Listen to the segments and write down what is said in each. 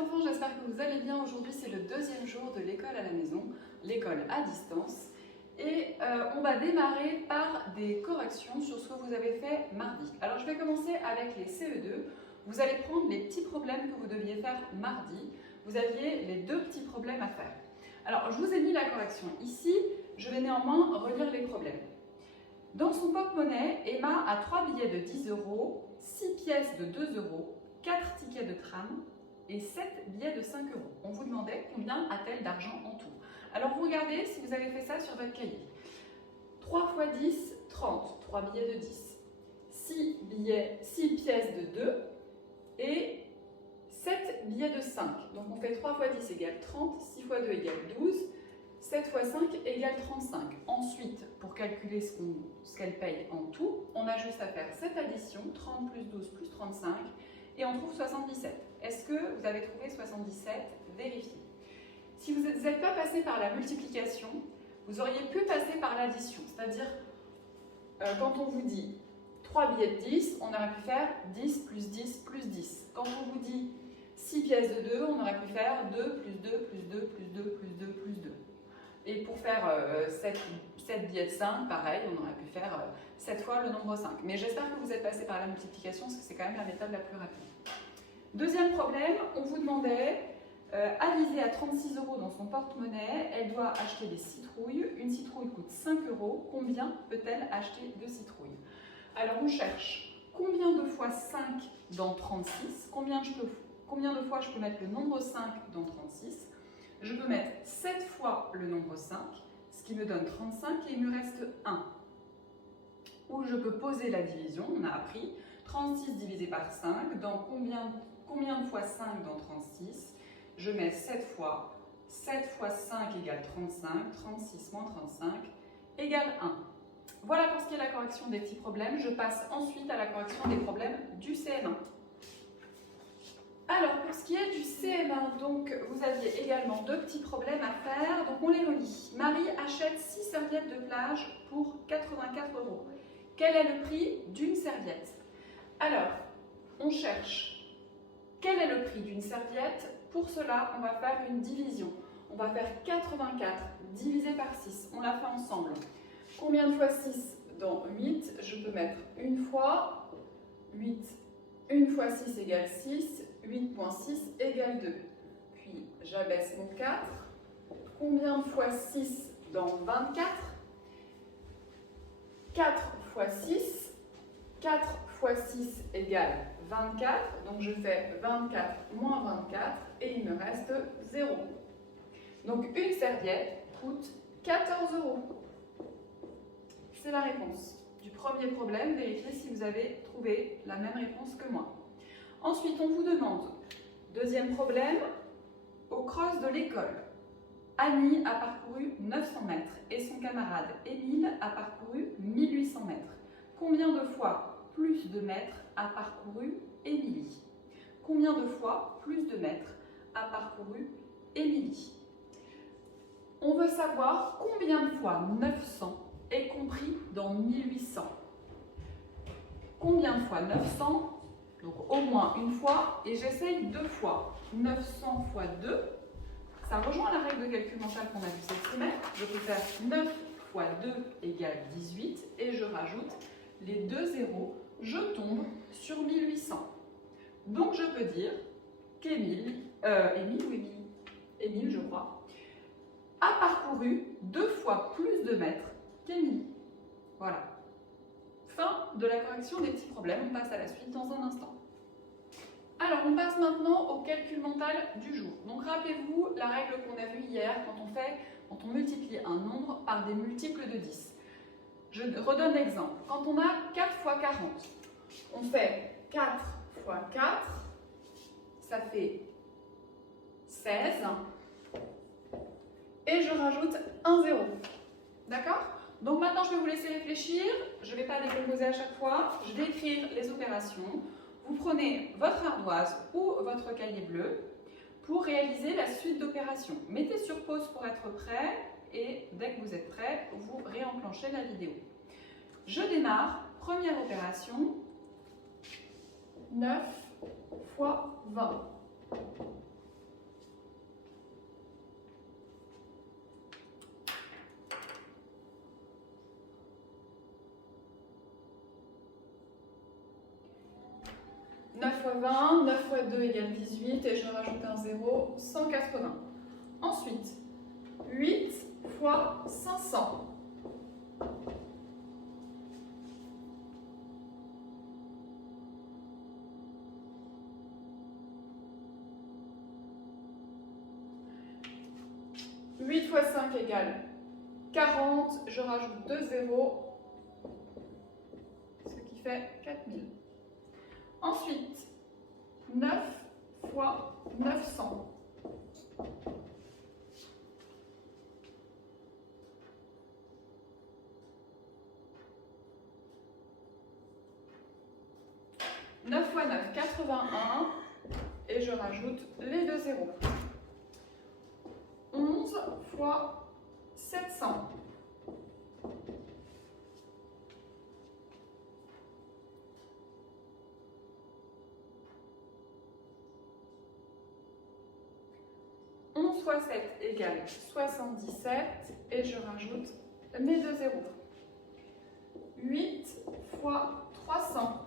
enfants, j'espère que vous allez bien. Aujourd'hui, c'est le deuxième jour de l'école à la maison, l'école à distance. Et on va démarrer par des corrections sur ce que vous avez fait mardi. Alors, je vais commencer avec les CE2. Vous allez prendre les petits problèmes que vous deviez faire mardi. Vous aviez les deux petits problèmes à faire. Alors, je vous ai mis la correction ici. Je vais néanmoins relire les problèmes. Dans son porte-monnaie, Emma a 3 billets de 10 €, 6 pièces de 2 €, 4 tickets de tram et 7 billets de 5 €. On vous demandait combien a-t-elle d'argent en tout. Alors vous regardez si vous avez fait ça sur votre cahier. 3 fois 10, 30, 3 billets de 10. 6 pièces de 2 et 7 billets de 5. Donc on fait 3 fois 10 égale 30, 6 fois 2 égale 12, 7 fois 5 égale 35. Ensuite, pour calculer ce qu'elle paye en tout, on a juste à faire cette addition, 30 plus 12 plus 35, et on trouve 77. Est-ce que vous avez trouvé 77? Vérifiez. Si vous n'êtes pas passé par la multiplication, vous auriez pu passer par l'addition. C'est-à-dire, quand on vous dit 3 billets de 10, on aurait pu faire 10 plus 10 plus 10. Quand on vous dit 6 pièces de 2, on aurait pu faire 2 plus 2 plus 2 plus 2 plus 2 plus 2. Et pour faire 7 billets de 5, pareil, on aurait pu faire 7 fois le nombre 5. Mais j'espère que vous êtes passé par la multiplication, parce que c'est quand même la méthode la plus rapide. Deuxième problème, on vous demandait, Alizée a 36 € dans son porte-monnaie, elle doit acheter des citrouilles. Une citrouille coûte 5 €. Combien peut-elle acheter de citrouilles? Alors on cherche combien de fois 5 dans 36, combien de fois je peux mettre le nombre 5 dans 36. Je peux mettre 7 fois le nombre 5, ce qui me donne 35 et il me reste 1. Ou je peux poser la division, on a appris 36 divisé par 5, dans combien de fois 5 dans 36? Je mets 7 fois 5 égale 35, 36 moins 35 égale 1. Voilà pour ce qui est de la correction des petits problèmes. Je passe ensuite à la correction des problèmes du CM1. Alors, pour ce qui est du CM1, donc, vous aviez également deux petits problèmes à faire, donc on les relit. Marie achète 6 serviettes de plage pour 84 €. Quel est le prix d'une serviette? Alors, on cherche quel est le prix d'une serviette. Pour cela, on va faire une division. On va faire 84 divisé par 6. On l'a fait ensemble. Combien de fois 6 dans 8? Je peux mettre une fois 8. 1 fois 6 égale 6. 8 moins 6 égale 2. Puis j'abaisse mon 4. Combien de fois 6 dans 24? 4 fois 6. 4 fois 6 égale 24. Donc je fais 24 moins 24 et il me reste 0. Donc une serviette coûte 14 €. C'est la réponse du premier problème. Vérifiez si vous avez trouvé la même réponse que moi. Ensuite, on vous demande, deuxième problème, au cross de l'école. Annie a parcouru 900 mètres et son camarade Émile a parcouru 1800 mètres. Combien de fois plus de mètres a parcouru Émilie? Combien de fois plus de mètres a parcouru Émilie? On veut savoir combien de fois 900 est compris dans 1800. Combien de fois 900? Donc au moins une fois, et j'essaye 2 fois. 900 fois 2, ça rejoint la règle de calcul mental qu'on a vue cette semaine. Je peux faire 9 fois 2 égale 18, et je rajoute les 2 zéros, je tombe sur 1800. Donc je peux dire qu'Émile, Émile je crois, a parcouru 2 fois plus de mètres qu'Émile. Voilà. Fin de la correction des petits problèmes, on passe à la suite dans un instant. Alors, on passe maintenant au calcul mental du jour. Donc, rappelez-vous la règle qu'on a vue hier quand on multiplie un nombre par des multiples de 10. Je redonne l'exemple. Quand on a 4 fois 40, on fait 4 fois 4, ça fait 16, et je rajoute un 0. D'accord ? Donc maintenant, je vais vous laisser réfléchir. Je ne vais pas décomposer à chaque fois. Je vais écrire les opérations. Vous prenez votre ardoise ou votre cahier bleu pour réaliser la suite d'opérations. Mettez sur pause pour être prêt et dès que vous êtes prêt, vous réenclenchez la vidéo. Je démarre. Première opération. 9 fois 20. fois 20, 9 fois 2 égale 18 et je rajoute un 0, 180. Ensuite, 8 fois 500. « 8 fois 5 égale 40, je rajoute 2 zéros, ce qui fait 4000. Ensuite, 9 fois 900. « 9 fois 9, 81, et je rajoute les 2 zéros. 11 fois 700. Fois 7 égale 77 et je rajoute mes 2 zéros. 8 fois 300.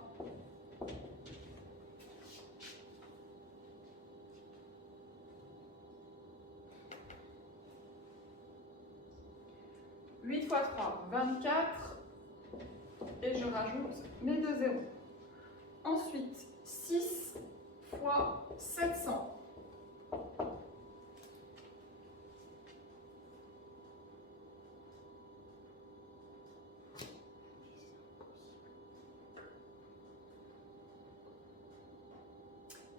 « 8 fois 3, 24 et je rajoute mes 2 zéros. Ensuite, 6 fois 700. «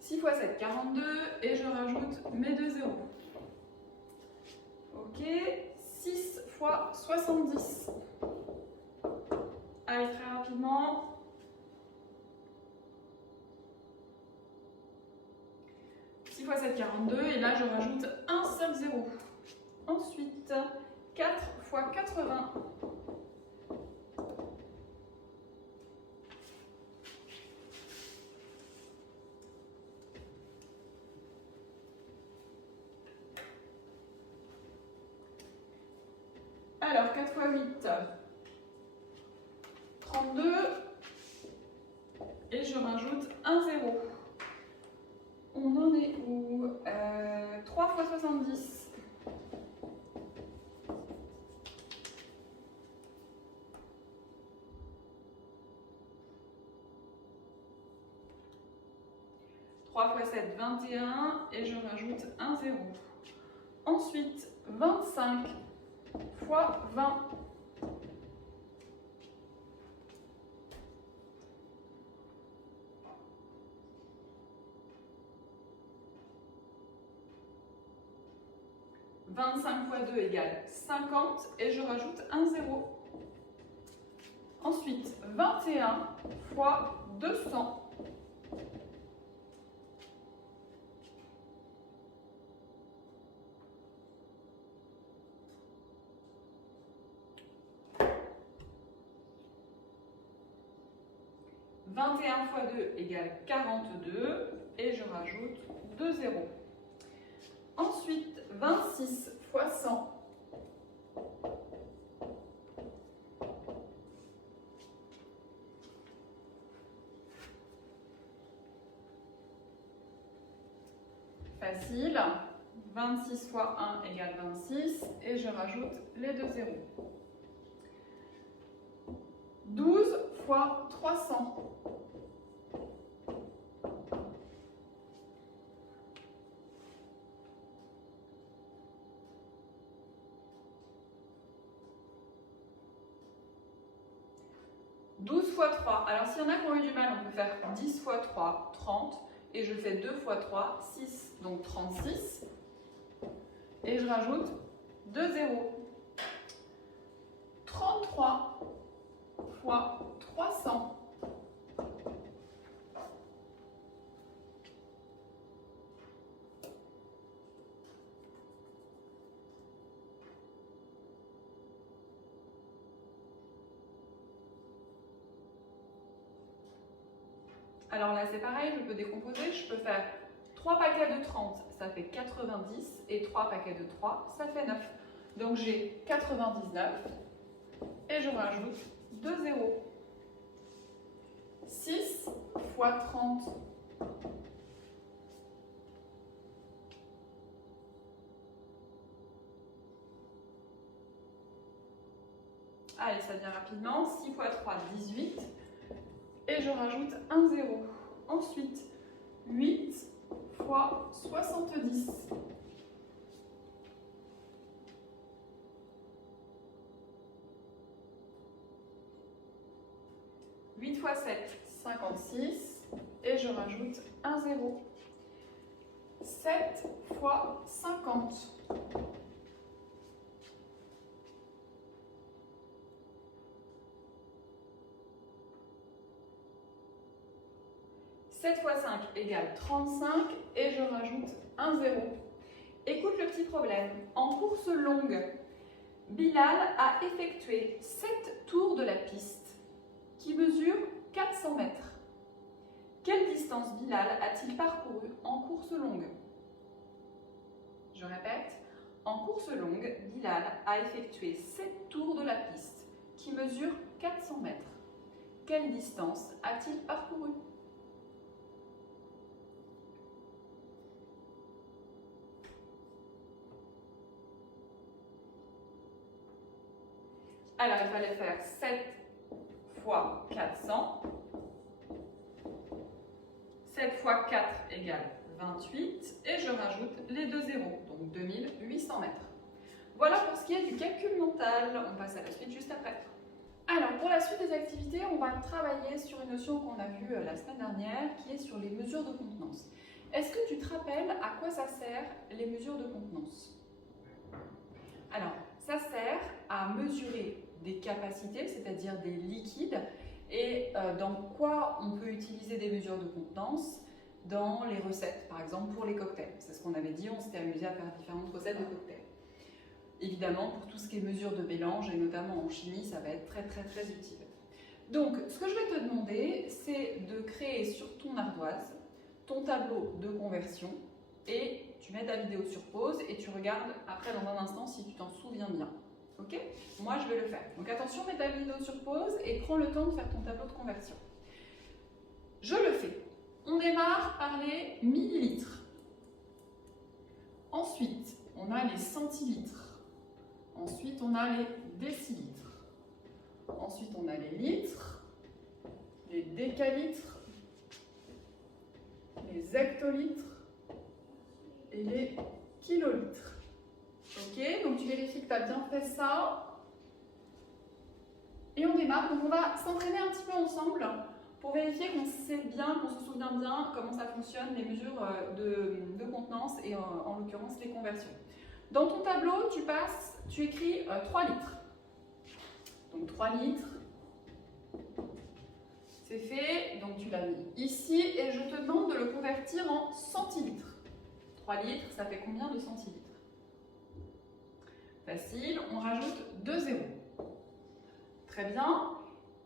6 fois 7, 42 et je rajoute mes 2 zéros. Ok, 6 fois 70. Allez, très rapidement. 6 fois 7, 42 et là je rajoute un seul zéro. Ensuite, 4 fois 80. Alors, 4 fois 8, 32, et je rajoute un zéro. On en est où 3 fois 70. « 3 fois 7, 21, et je rajoute un zéro. Ensuite, 25 fois 20. « 25 fois 2 égale 50 et je rajoute un zéro. Ensuite, 21 fois 200. « 21 fois 2 égale 42 et je rajoute 2 zéros. Ensuite, 26 fois 100. Facile. 26 fois 1 égale 26 et je rajoute les 2 zéros. 12 fois 300. « 12 fois 3. Alors, s'il y en a qui ont eu du mal, on peut faire 10 fois 3, 30. Et je fais 2 fois 3, 6, donc 36. Et je rajoute 2 zéros. 33 fois 300. Alors là, c'est pareil, je peux décomposer, je peux faire 3 paquets de 30, ça fait 90, et 3 paquets de 3, ça fait 9. Donc j'ai 99, et je rajoute 2 zéros. 6 fois 30. Allez, ça vient rapidement. 6 fois 3, 18. Et je rajoute un 0. Ensuite, 8 fois 70. 8 fois 7, 56. Et je rajoute un 0. 7 fois 50. 7 fois 5 égale 35 et je rajoute un 0. Écoute le petit problème. En course longue, Bilal a effectué 7 tours de la piste qui mesure 400 mètres. Quelle distance Bilal a-t-il parcouru en course longue? Je répète, en course longue, Bilal a effectué 7 tours de la piste qui mesure 400 mètres. Quelle distance a-t-il parcouru? Alors, il fallait faire 7 fois 400. 7 fois 4 égale 28. Et je rajoute les deux zéros, donc 2800 mètres. Voilà pour ce qui est du calcul mental. On passe à la suite juste après. Alors, pour la suite des activités, on va travailler sur une notion qu'on a vue la semaine dernière, qui est sur les mesures de contenance. Est-ce que tu te rappelles à quoi ça sert, les mesures de contenance? Alors, ça sert à mesurer des capacités, c'est-à-dire des liquides, et dans quoi on peut utiliser des mesures de contenance? Dans les recettes, par exemple pour les cocktails. C'est ce qu'on avait dit, on s'était amusé à faire différentes recettes de cocktails. Évidemment, pour tout ce qui est mesure de mélange, et notamment en chimie, ça va être très utile. Donc, ce que je vais te demander, c'est de créer sur ton ardoise ton tableau de conversion, et tu mets ta vidéo sur pause, et tu regardes après dans un instant si tu t'en souviens bien. Ok? Moi, je vais le faire. Donc attention, mets ta vidéo sur pause, et prends le temps de faire ton tableau de conversion. Je le fais. On démarre par les millilitres. Ensuite, on a les centilitres. Ensuite, on a les décilitres. Ensuite, on a les litres, les décalitres, les hectolitres et les kilolitres. Ok, donc tu vérifies que tu as bien fait ça. Et on démarre. Donc on va s'entraîner un petit peu ensemble pour vérifier qu'on sait bien, qu'on se souvient bien comment ça fonctionne, les mesures de contenance et en l'occurrence les conversions. Dans ton tableau, tu écris 3 litres. Donc 3 litres, c'est fait. Donc tu l'as mis ici et je te demande de le convertir en centilitres. 3 litres, ça fait combien de centilitres? Facile, on rajoute 2 zéros. Très bien.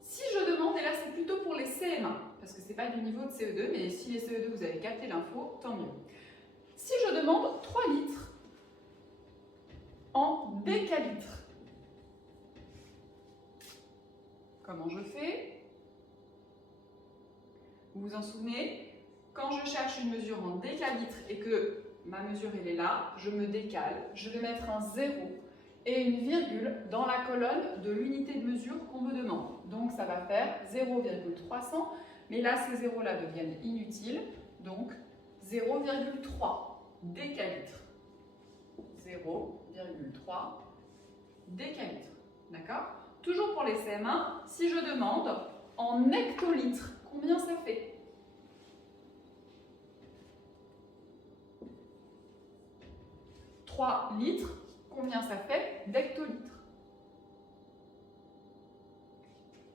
Si je demande, et là c'est plutôt pour les CM1, parce que ce n'est pas du niveau de CE2, mais si les CE2 vous avez capté l'info, tant mieux. Si je demande 3 litres en décalitres, comment je fais? Vous vous en souvenez? Quand je cherche une mesure en décalitres et que ma mesure elle est là, je me décale, je vais mettre un 0 et une virgule dans la colonne de l'unité de mesure qu'on me demande. Donc ça va faire 0,300, mais là ces zéros-là deviennent inutiles, donc 0,3 décalitres. 0,3 décalitres. D'accord? Toujours pour les CM1, si je demande en hectolitres, combien ça fait? « 3 litres, combien ça fait d'hectolitres?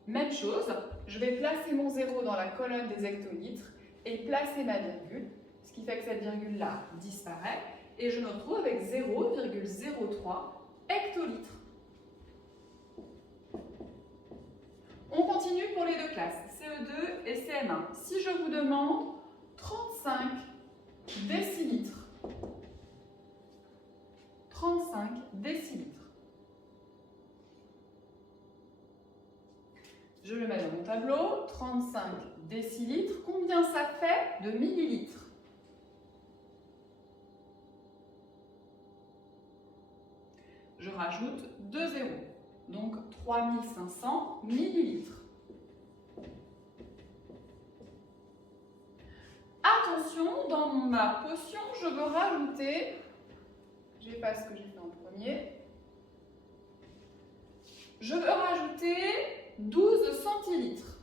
Même chose, je vais placer mon 0 dans la colonne des hectolitres et placer ma virgule, ce qui fait que cette virgule-là disparaît, et je me retrouve avec 0,03 hectolitres. On continue pour les deux classes, CE2 et CM1. Si je vous demande 35 décilitres, 35 décilitres. Je le mets dans mon tableau, 35 décilitres. Combien ça fait de millilitres? Je rajoute 2 zéros. donc 3500 millilitres. Attention, dans ma potion, je veux rajouter, j'efface ce que j'ai fait en premier, je veux rajouter 12 centilitres.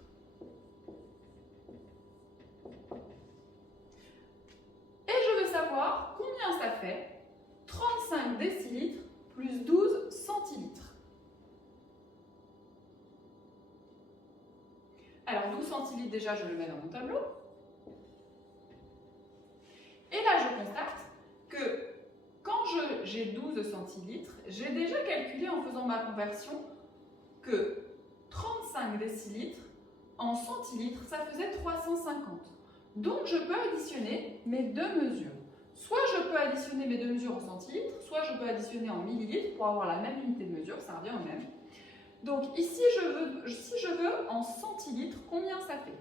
Et je veux savoir combien ça fait 35 décilitres plus 12 centilitres. Alors 12 centilitres déjà, je le mets dans mon tableau. Et là, je constate que quand j'ai 12 centilitres, j'ai déjà calculé en faisant ma conversion que 35 décilitres en centilitres, ça faisait 350. Donc, je peux additionner mes deux mesures. Soit je peux additionner mes deux mesures en centilitres, soit je peux additionner en millilitres pour avoir la même unité de mesure, ça revient au même. Donc ici, si je veux en centilitres, combien ça fait?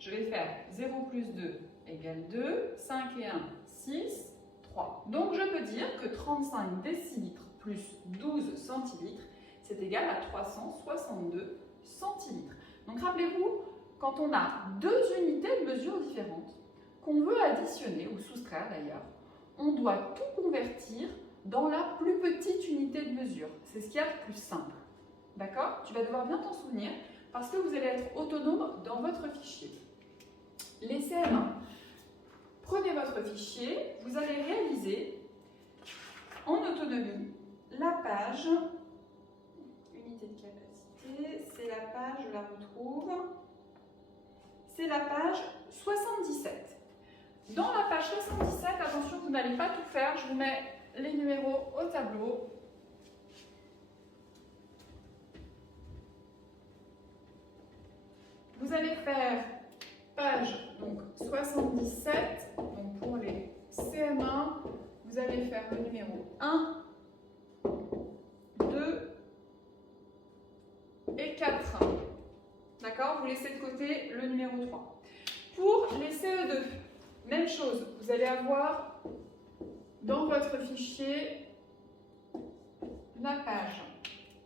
Je vais faire 0 plus 2 égale 2, 5 et 1, 6, 3. Donc je peux dire que 35 décilitres plus 12 centilitres, c'est égal à 362 centilitres. Donc rappelez-vous, quand on a deux unités de mesure différentes, qu'on veut additionner ou soustraire d'ailleurs, on doit tout convertir dans la plus petite unité de mesure. C'est ce qu'il y a de plus simple. D'accord? Tu vas devoir bien t'en souvenir parce que vous allez être autonome dans votre fichier. Les CM1, prenez votre fichier, vous allez réaliser en autonomie la page, unité de capacité, c'est la page, je la retrouve, c'est la page 77. Dans la page 77, attention, vous n'allez pas tout faire, je vous mets les numéros au tableau. Vous allez faire page donc 77, donc pour les CM1, vous allez faire le numéro 1, 2 et 4. D'accord? Vous laissez de côté le numéro 3. Pour les CE2, même chose, vous allez avoir dans votre fichier la page.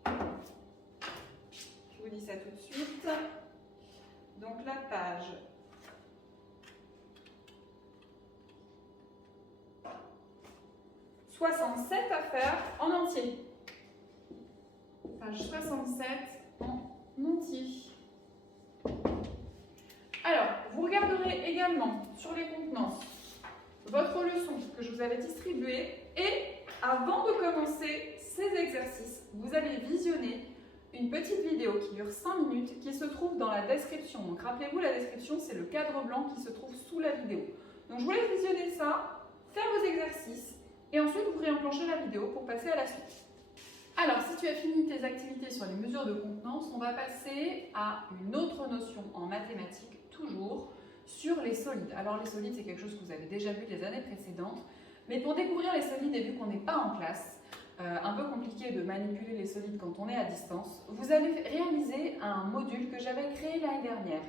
Je vous dis ça tout de suite. Donc la page 67 à faire en entier. Page 67 en entier. Alors, vous regarderez également sur les contenances votre leçon que je vous avais distribuée et avant de commencer ces exercices, vous allez visionner une petite vidéo qui dure 5 minutes qui se trouve dans la description. Donc rappelez-vous, la description, c'est le cadre blanc qui se trouve sous la vidéo. Donc je vous laisse visionner ça, faire vos exercices et ensuite vous réenclenchez la vidéo pour passer à la suite. Alors, si tu as fini tes activités sur les mesures de contenance, on va passer à une autre notion en mathématiques, toujours, sur les solides. Alors les solides, c'est quelque chose que vous avez déjà vu les années précédentes, mais pour découvrir les solides et vu qu'on n'est pas en classe, un peu compliqué de manipuler les solides quand on est à distance, vous allez réaliser un module que j'avais créé l'année dernière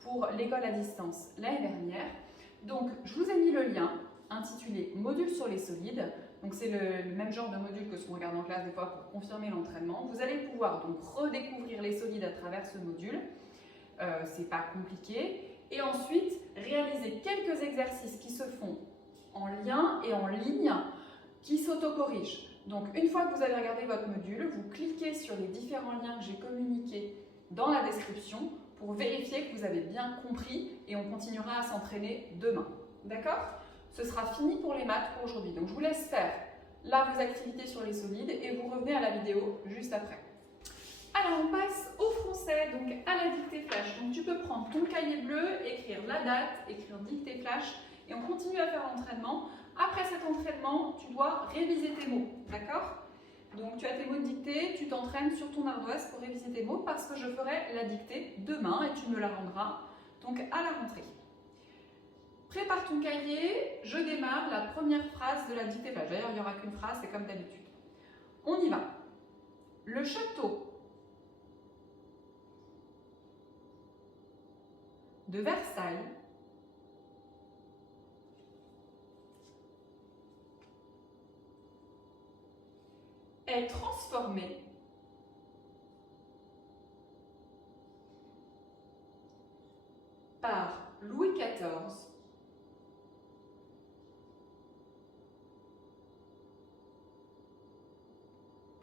pour l'école à distance l'année dernière. Donc, je vous ai mis le lien intitulé « Module sur les solides ». Donc, c'est le même genre de module que ce qu'on regarde en classe des fois pour confirmer l'entraînement. Vous allez pouvoir donc redécouvrir les solides à travers ce module. C'est pas compliqué. Et ensuite, réaliser quelques exercices qui se font en lien et en ligne qui s'auto-corrigent. Donc, une fois que vous avez regardé votre module, vous cliquez sur les différents liens que j'ai communiqués dans la description pour vérifier que vous avez bien compris et on continuera à s'entraîner demain. D'accord? Ce sera fini pour les maths pour aujourd'hui. Donc, je vous laisse faire là vos activités sur les solides et vous revenez à la vidéo juste après. Alors, on passe au français, donc à la dictée flash. Donc, tu peux prendre ton cahier bleu, écrire la date, écrire dictée flash et on continue à faire l'entraînement. Après cet entraînement, tu dois réviser tes mots, d'accord? Donc tu as tes mots de dictée, tu t'entraînes sur ton ardoise pour réviser tes mots parce que je ferai la dictée demain et tu me la rendras donc à la rentrée. Prépare ton cahier, je démarre la première phrase de la dictée flash. D'ailleurs, il n'y aura qu'une phrase, c'est comme d'habitude. On y va. Le château de Versailles est transformé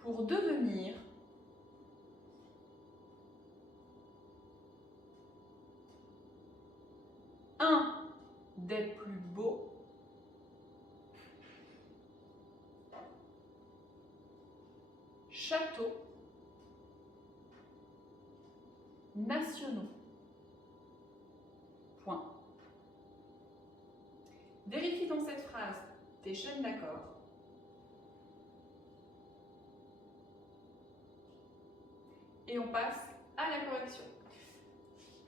pour devenir un des plus beaux châteaux nationaux. Point. Vérifie dans cette phrase tes chaînes d'accords. Et on passe à la correction.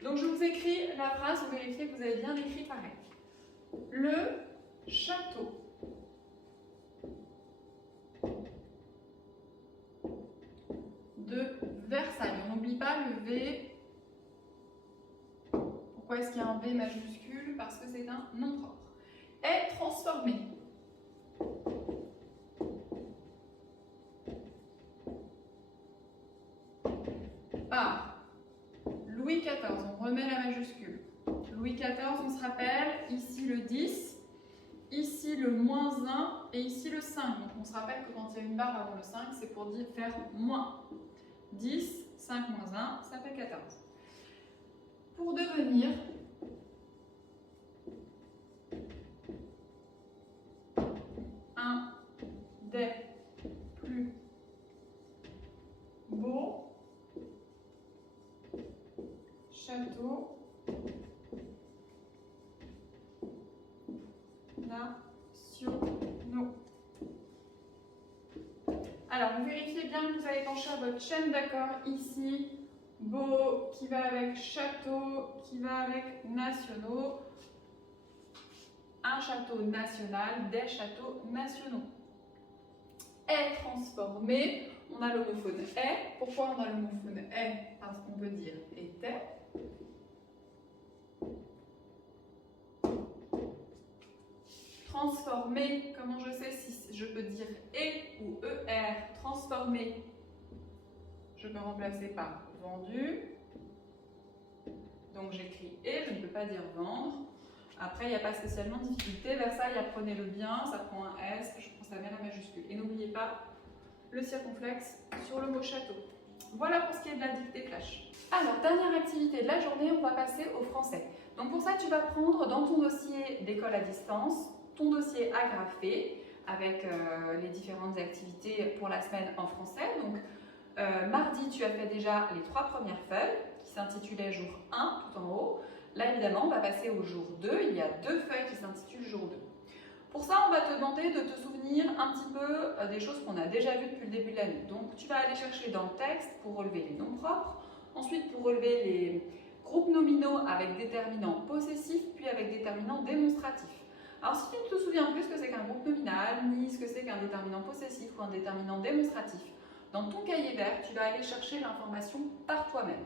Donc je vous écris la phrase, vous vérifiez que vous avez bien écrit pareil. Le château de Versailles. On n'oublie pas le V. Pourquoi est-ce qu'il y a un V majuscule? Parce que c'est un nom propre. Est transformé par Louis XIV. On remet la majuscule. Louis XIV, on se rappelle, ici le 10, ici le -1 et ici le 5. Donc on se rappelle que quand il y a une barre avant le 5, c'est pour dire faire moins. 10, 5 moins 1, ça fait 14. Pour devenir un des plus beaux châteaux nationaux. Alors, vous vérifiez bien que vous avez penché à votre chaîne d'accord ici. Beau qui va avec château, qui va avec nationaux. Un château national, des châteaux nationaux. Est transformé. On a l'homophone est. Pourquoi on a l'homophone est? Parce qu'on peut dire était. Transformé, comment je sais si je peux dire et ou er? Transformé, je peux remplacer par vendu. Donc j'écris et, je ne peux pas dire vendre. Après, il n'y a pas spécialement de difficulté. Versailles, apprenez-le bien, ça prend un S, ça met la majuscule. Et n'oubliez pas le circonflexe sur le mot château. Voilà pour ce qui est de la dictée flash. Alors, dernière activité de la journée, on va passer au français. Donc pour ça, tu vas prendre dans ton dossier d'école à distance, ton dossier agrafé avec les différentes activités pour la semaine en français. Donc mardi, tu as fait déjà les 3 premières feuilles qui s'intitulaient jour 1 tout en haut. Là, évidemment, on va passer au jour 2. Il y a 2 feuilles qui s'intitulent jour 2. Pour ça, on va te demander de te souvenir un petit peu des choses qu'on a déjà vues depuis le début de l'année. Donc, tu vas aller chercher dans le texte pour relever les noms propres, ensuite pour relever les groupes nominaux avec déterminant possessif, puis avec déterminant démonstratif. Alors, si tu ne te souviens plus ce que c'est qu'un groupe nominal, ni ce que c'est qu'un déterminant possessif ou un déterminant démonstratif, dans ton cahier vert, tu vas aller chercher l'information par toi-même.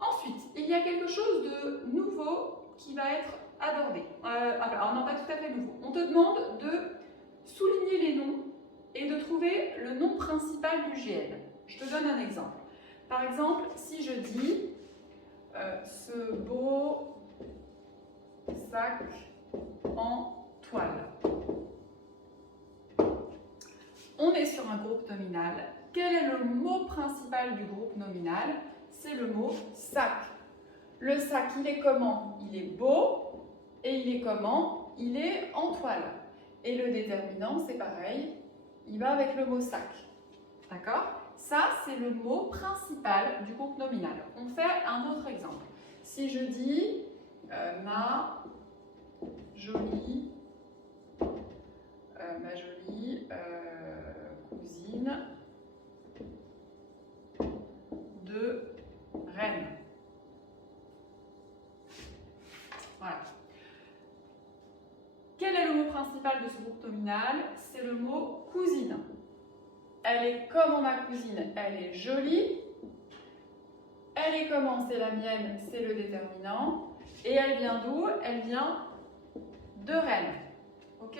Ensuite, il y a quelque chose de nouveau qui va être abordé. Alors, non, pas tout à fait nouveau. On te demande de souligner les noms et de trouver le nom principal du GN. Je te donne un exemple. Par exemple, si je dis ce beau sac en toile. On est sur un groupe nominal. Quel est le mot principal du groupe nominal? C'est le mot sac. Le sac, il est comment? Il est beau. Et il est comment? Il est en toile. Et le déterminant, c'est pareil. Il va avec le mot sac. D'accord? Ça, c'est le mot principal du groupe nominal. On fait un autre exemple. Si je dis ma jolie cousine de Rennes. Voilà. Quel est le mot principal de ce groupe nominal? C'est le mot cousine. Elle est comment ma cousine? Elle est jolie. Elle est comment? C'est la mienne, c'est le déterminant. Et elle vient d'où? Elle vient de Rennes. Ok?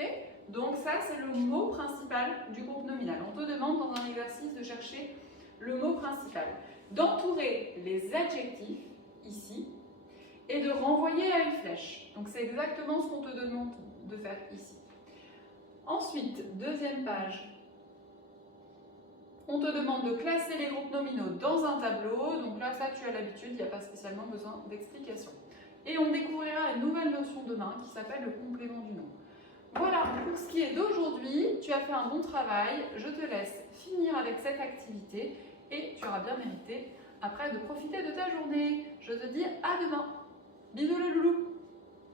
Donc ça, c'est le mot principal du groupe nominal. On te demande dans un exercice de chercher le mot principal, d'entourer les adjectifs, ici, et de renvoyer à une flèche. Donc c'est exactement ce qu'on te demande de faire ici. Ensuite, deuxième page, On te demande de classer les groupes nominaux dans un tableau. Donc là, ça, tu as l'habitude, il n'y a pas spécialement besoin d'explication. Et on découvrira une nouvelle notion demain qui s'appelle le complément du nom. Voilà pour ce qui est d'aujourd'hui. Tu as fait un bon travail. Je te laisse finir avec cette activité et tu auras bien mérité après de profiter de ta journée. Je te dis à demain. Bisous les loulous.